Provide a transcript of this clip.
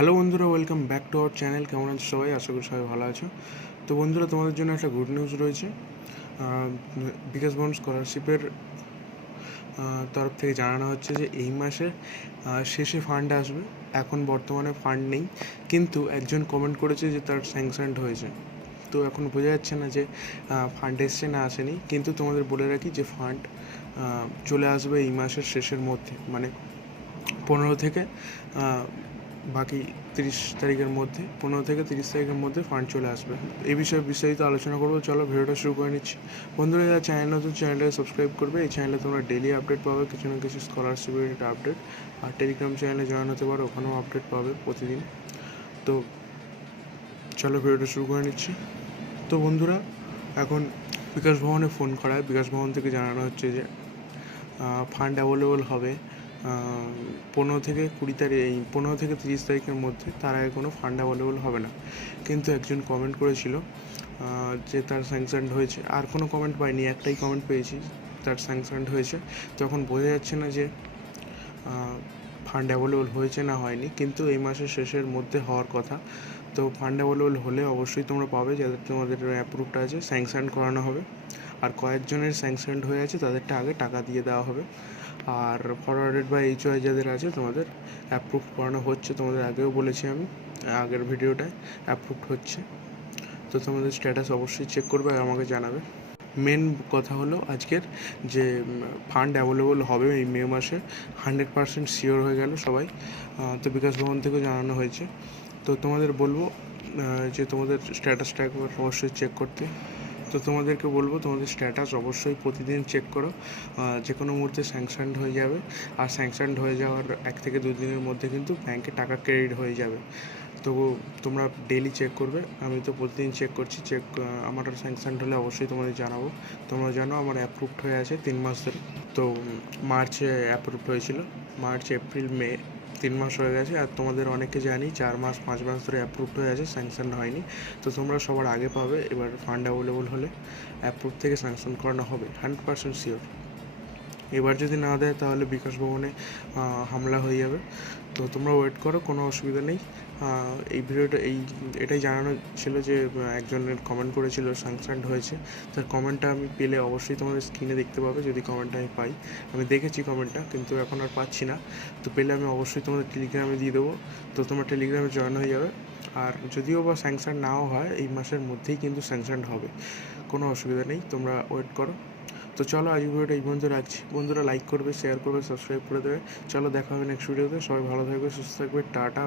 Hello বন্ধুরা, welcome back to our channel. কেমন আছো সবাই? আশা করি সবাই ভালো আছো। তো বন্ধুরা, তোমাদের জন্য একটা গুড নিউজ রয়েছে। বিকাশ বন্ড স্কলারশিপের তরফ থেকে জানানো হচ্ছে যে এই মাসের শেষে ফান্ড আসবে। এখন বর্তমানে ফান্ড নেই, কিন্তু একজন কমেন্ট করেছে যে তার স্যাংশনড হয়েছে। তো এখন বোঝা যাচ্ছে না যে ফান্ড এসছে না আসেনি, কিন্তু তোমাদের বলে রাখি যে ফান্ড চলে আসবে এই মাসের শেষের মধ্যে, মানে 15 থেকে বাকি 30 তারিখের মধ্যে, 15 থেকে 30 তারিখের মধ্যে ফান্ড চলে আসবে। এই বিষয়ে বিস্তারিত আলোচনা করবো। চলো ভিডিওটা শুরু করে নিচ্ছি। বন্ধুরা, যারা চ্যানেল নতুন, চ্যানেলটাকে সাবস্ক্রাইব করবে। এই চ্যানেলে তোমরা ডেলি আপডেট পাবে, কিছু না কিছু স্কলারশিপ রিলেটেড আপডেট। আর টেলিগ্রাম চ্যানেলে জয়েন হতে পারো, ওখানেও আপডেট পাবে প্রতিদিন। তো চলো ভিডিওটা শুরু করে নিচ্ছি। তো বন্ধুরা, এখন বিকাশ ভবনে ফোন করায় বিকাশ ভবন থেকে জানানো হচ্ছে যে ফান্ড অ্যাভেলেবল হবে 15 থেকে 20 তারিখ, এই 15 থেকে 30 তারিখের মধ্যে। তার আগে কোনো ফান্ড অ্যাভেলেবল হবে না। কিন্তু একজন কমেন্ট করেছিল যে তার স্যাংশনড হয়েছে। আর কোনো কমেন্ট পাইনি, একটাই কমেন্ট পেয়েছি, তার স্যাংশনড হয়েছে। তখন বোঝা যাচ্ছে না যে ফান্ড অ্যাভেলেবল হয়েছে না হয়নি, কিন্তু এই মাসের শেষের মধ্যে হওয়ার কথা। তো ফান্ড অ্যাভেলেবল হলে অবশ্যই তোমরা পাবে, যাদের তোমাদের অ্যাপ্রুভড আছে, স্যাংশন করানো হবে। আর কয়েকজনের স্যাংশনড হয়ে আছে, তাদেরটা আগে টাকা দিয়ে দেওয়া হবে। আর ফরওয়ার্ডেড বা HY যাদের আছে, তোমাদের অ্যাপ্রুভ করানো হচ্ছে। তোমাদের আগেও বলেছি আমি আগের ভিডিওটায়, অ্যাপ্রুভড হচ্ছে। তো তোমাদের স্ট্যাটাস অবশ্যই চেক করবে আর আমাকে জানাবে। মেন কথা হলো আজকের যে ফান্ড অ্যাভেলেবল হবে এই মে মাসে 100% শিওর হয়ে গেল সবাই। তো বিকাশ ভবন থেকে জানানো হয়েছে। তো তোমাদের বলবো যে তোমাদের স্ট্যাটাসটা একবার অবশ্যই চেক করতে। তো তোমাদেরকে বলবো, তোমাদের স্ট্যাটাস অবশ্যই প্রতিদিন চেক করো। যে কোনো মুহূর্তে স্যাংশনড হয়ে যাবে। আর স্যাংশনড হয়ে যাওয়ার 1 থেকে 2 দিনের মধ্যে কিন্তু ব্যাংকে টাকা ক্রেডিট হয়ে যাবে। তো তোমরা ডেলি চেক করবে। আমি তো প্রতিদিন চেক করছি। আমার স্যাংশনড হলে অবশ্যই তোমাদের জানাবো। তোমরা জানো আমার অ্যাপ্রুভড হয়ে আছে 3 মাস ধরে। তো মার্চে অ্যাপ্রুভড হয়েছিল, মার্চ, এপ্রিল, মে 3 মাস হয়ে গেছে। আর তোমাদের অনেকে জানি 4 মাস 5 মাস ধরে অ্যাপ্রুভড হয়ে আছে, স্যাংশন হয়নি। তো তোমরা সবার আগে পাবে। এবার ফান্ড অ্যাভেলেবল হলে অ্যাপ্রুভ থেকে স্যাংশন করানো হবে, 100% শিওর। এবার যদি না দেয় তাহলে বিকাশ ভবনে হামলা হয়ে যাবে। তো তোমরা ওয়েট করো, কোনো অসুবিধা নেই। এই ভিডিওটা এটাই জানানো ছিল যে একজনের কমেন্ট করেছিল স্যাংশনড হয়েছে। তার কমেন্টটা আমি পেলে অবশ্যই তোমাদের স্ক্রিনে দেখতে পাবে, যদি কমেন্টটা আমি পাই। আমি দেখেছি কমেন্টটা, কিন্তু এখন আর পাচ্ছি না। তো পেলে আমি অবশ্যই তোমাদের টেলিগ্রামে দিয়ে দেবো। তো তোমরা টেলিগ্রামে জয়েন হয়ে যাবে। আর যদিও বা স্যাংশন নাও হয়, এই মাসের মধ্যেই কিন্তু স্যাংশনড হবে, কোনো অসুবিধা নেই। তোমরা ওয়েট করো। তো চলো, আজ ভিডিওটা এই পর্যন্ত রাখছি। বন্ধুরা, লাইক করবে, শেয়ার করবে, সাবস্ক্রাইব করে দেবে। চলো, দেখা হবে নেক্সট ভিডিওতে। সবাই ভালো থাকবে, সুস্থ থাকবে। টাটা।